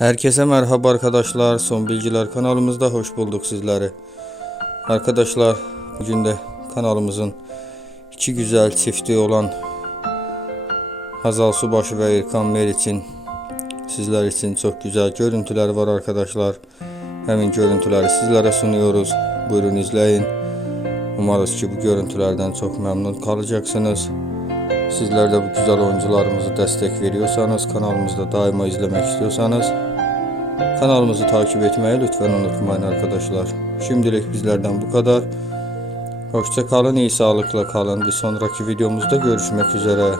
Herkese merhaba arkadaşlar. Son Bilgiler kanalımızda hoş bulduk sizleri. Arkadaşlar bugün de kanalımızın iki güzel çifti olan Hazal Subaşı ve İrkan Meriç'in sizler için çok güzel görüntüler var arkadaşlar. Hemen görüntüleri sizlere sunuyoruz. Buyurun izleyin. Umarız ki bu görüntülerden çok memnun kalacaksınız. Sizler de bu güzel oyuncularımızı destek veriyorsanız, kanalımızda daima izlemek istiyorsanız kanalımızı takip etmeyi lütfen unutmayın arkadaşlar. Şimdilik bizlerden bu kadar. Hoşça kalın, iyi sağlıkla kalın. Bir sonraki videomuzda görüşmek üzere.